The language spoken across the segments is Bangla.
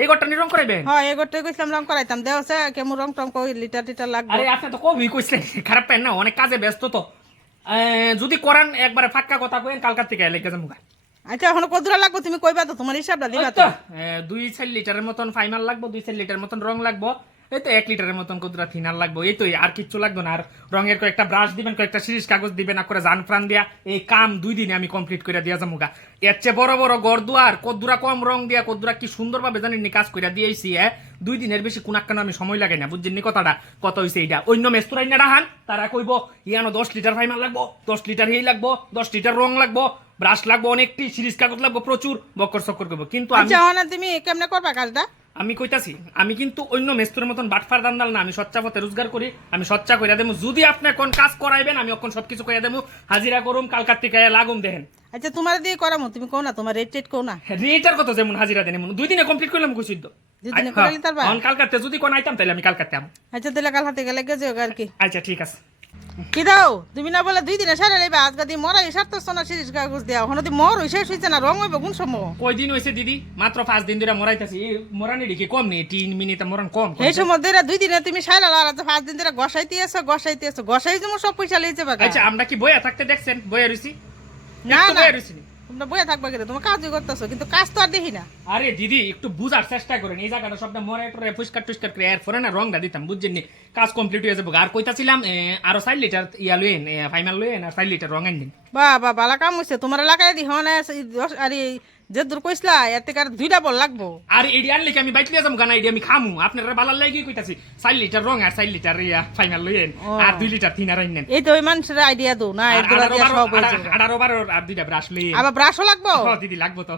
এই ঘরটা নি রং করাইবেন? হ্যাঁ এই ঘরটা কইছিলাম রং করাইতাম দেওছে কেমন রং টং কই লিটার টিটার লাগবে। আরে আপনি তো কবি কইছিলেন খারাপ পাইন না, অনেক কাজে ব্যস্ত তো। যদি করান একবারে ফাক্কা কথা কইেন, কালকার থেকে লেগে যাবো। আচ্ছা এখন কতটা লাগবে তুমি কইবা তো, তোমার হিসাবটা দিবা তো। 2-4 লিটারের মতন ফাইনাল লাগবো, 2-4 লিটার মতন রং লাগবো, এই তো 1 লিটারের মতন কতটা থিনার লাগবো, এই তো আর কিচ্ছু লাগবে না। আর রঙের কয়েকটা ব্রাশ দিবেন, কয়েকটা সিরিজ কাগজ দিবেন, না করে জান প্রাণ দিয়া এই কাম 2 দিনে আমি কমপ্লিট করে দিয়া যাবো গা। এর চেয়ে বড় বড় ঘর দুয়ার কদ্দুরা কম রং দিয়া কদ্দুরা কি সুন্দরভাবে জানেন কাজ করে দিয়েছি। 2 দিনের বেশি কোনাক্কানো আমি সময় লাগে না, বুঝছেন নি কথাটা কত হয়েছে এইটা। অন্য মেস্তুরাই না রাহান তারা কইব ইয়ানো 10 লিটার ফাইনাল লাগবো, 10 লিটার এই লাগবো, 10 লিটার রং লাগবো, ব্রাশ লাগবো, অনেকটি সিরিজ কাগজ লাগবো, প্রচুর বক্কর চক্কর করবো। কিন্তু আচ্ছা না তুমি কেমনে করবা কাজটা? আমি কইতাছি আমি কিন্তু অন্য মেস্তুরের মতন বাটফার দান্দাল না, আমি সচ্চা পথে রোজগার করি, আমি সচ্চা কইরা দেবো। যদি আপনি কোন কাজ করাইবেন আমি এখন সবকিছু কইরা দেবো, হাজিরা করুম, কালকার থেকে লাগুম দেখেন। আচ্ছা তোমার দিয়ে করামো, তুমি কও না তোমার রেট টেট কও না। রেটার কত যেমন হাজিরা দেন এমন 2 দিনে কমপ্লিট করলাম কইছি তো। 2 দিনে করে নিতে পারবা? কালকাতে যদি কোন আইতাম তাহলে আমি কালকাতে আম। আচ্ছা তাহলে কাল হাতে গেলে গেছে আর কি। আচ্ছা ঠিক আছে। কি দাও তুমি না বলে 2 দিনে সারা লইবা, আজকে দি মরা হিসাব তো সোনা সিরিজ কাগজ দেও, হনো দি মর হইছে হইছে না রং হইব কোন সময়? কয় দিন হইছে দিদি? মাত্র 5 দিন ধরে মরাইতাছি। মরানি দেখি কম নেই, 3 মিনিটে মরান কম। এই সময় ধরে 2 দিনে তুমি সারা লারা 5 দিন ধরে গসাইতে এসো গসাই তুমি সব পয়সা লইতে পারবা। আচ্ছা আমরা কি বইয়া থাকতে দেখছেন? বইয়া রইছি না একটু না বইয়া রইছি। তোমরা বইয়া থাকবা কেন, তোমার কাজই করতেছো কিন্তু কাজ তো আর দেখি না। আরে দিদি একটু বুঝার চেষ্টা করেন, এই জায়গাটা সবটা মরে টরে পরিষ্কার টুষ্কার করে এরপরে না রংটা দিতাম, বুঝছেন নি? কাজ কমপ্লিট হয়ে যাবো। আর কইতাছিলাম আরো 4 লিটার ইয়া লইন, ফাইনাল লইন, আর 4 লিটার রং আইন। বাবা বালা কাম হইছে তোমার লাগাই দি হনে আরে যে দূর কইছলা এতে কার 2টা বল লাগবো। আর এডি আনলে কি আমি বাইক লিয়ে যাবো গানা, এডি আমি খামু। আপনারা বালার লাগি কইতাছি 4 লিটার রং আর 4 লিটার ইয়া ফাইনাল লইন, আর 2 লিটার থিনার আইন। এই তো ওই মানুষের আইডিয়া দো না, এগুলা দিয়া সব হইছে। 18 আর 2টা ব্রাশ লইন। আবার ব্রাশও লাগবো? হ্যাঁ দিদি লাগবো তো।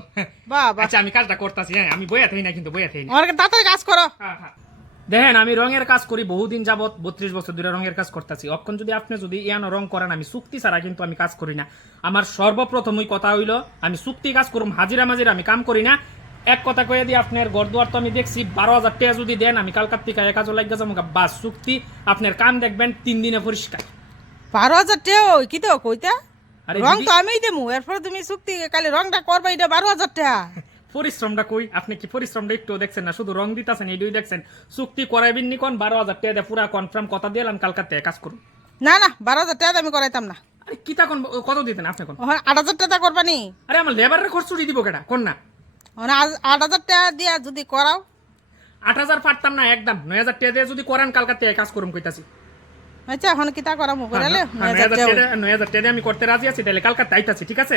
বাবা আচ্ছা আমি কাজটা করতাছি, হ্যাঁ আমি বইয়া থাই না, কিন্তু বইয়া থাই না। আমার তাড়াতাড়ি কাজ করো। দেখেন আমি রঙের কাজ করি বহুদিন যাবত, 32 বছর ধরে রঙের কাজ করতেছি। অক্ষণ যদি আপনি যদি ইয়ানো রং করেন, আমি চুক্তি ছাড়া কিন্তু আমি কাজ করি না। আমার সর্বপ্রথমই কথা হইলো আমি চুক্তি কাজ করুম, হাজিরা মাজিরা আমি কাম করি না। এক কথা কয়ে দিই, আপনার গড়দুয়ার তো আমি দেখছি 12,000 টাকা যদি দেন আমি কালকার থেকে এক কাজও লাগিয়ে যাবো বাস চুক্তি। আপনার কাম দেখবেন 3 দিনে পরিষ্কার। 12,000 টাকা কি তো কইতা? আরে রং দিদি, তো আমিই দেবো, এরপর তুমি চুক্তি কালি রংটা করবা, এটা 12,000 টাকা। পরিশ্রমটা কই? আপনি কি পরিশ্রমটা একটু দেখছেন না? শুধু রং দিতেছেন, এইটাই দেখছেন। চুক্তি করাইবেন নি কোন 12,000 টাকা দিয়ে পুরা কনফার্ম কথা দিলাম কালকার থেকে কাজ করুন। না না 12,000 টাকা আমি করাইতাম না। আরে কিতা কোন কত দিতেন আপনি কোন? 8,000 টাকা করবা নি? আরে আমার লেবারের খরচ ছুটি দিব কেটা কোন না? 8,000 টাকা দিয়া যদি করাও। 8,000 পারতাম না একদম। 9,000 টাকা দিয়ে যদি করেন কালকার থেকে কাজ করুন কইতাছি। আচ্ছা এখন কিতা করামু করালে 9,000 টাকা দিয়ে আমি করতে রাজি আছি, তাহলে কালকাতে আইতাছি, ঠিক আছে?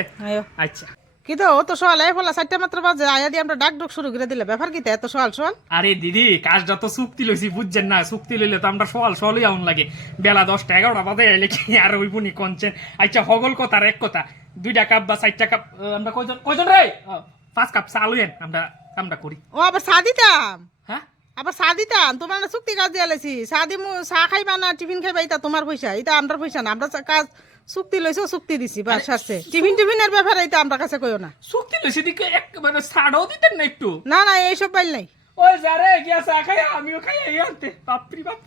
আচ্ছা। কি তো ও তো সকাল এই ফলা 4টা মাত্র বাজে, আয়া দিয়ে আমরা ডাক শুরু করে দিলে ব্যাপার কিতা এত সকাল? আরে দিদি কাজটা তো চুক্তি লইছি, বুঝছেন না? চুক্তি লইলে তো আমরা সকালই আউন লাগে, বেলা 10টা 11টা বাজে এলে কি আর ওইবুনি কোনছেন। আচ্ছা হগল কথা আর এক কথা, 2টা কাপ বা 4টা কাপ আমরা কয়জন রে 5 কাপ চা লইয়েন, আমরা করি। ও আবার চা দিতাম? হ্যাঁ আবার চা দিতাম? তোমার না চুক্তি কাজ দিয়া লাইছি, চা দিমু, চা খাইবা না টিফিন খাইবা, এটা তোমার পয়সা, এটা আমরা পয়সা না। আমরা কাজ চুক্তি লইছো, চুক্তি দিছি বাস আছে। টিফিনের ব্যাপারে এটা আমরা কাছে কইও না। চুক্তি লইছি দিকে একবারে ছাড়ও দিতেন না একটু? না না এইসব পাইল নাই। ওই যারে গিয়া চা খাই আমিও খাই এই আনতে, বাপরি বাপ।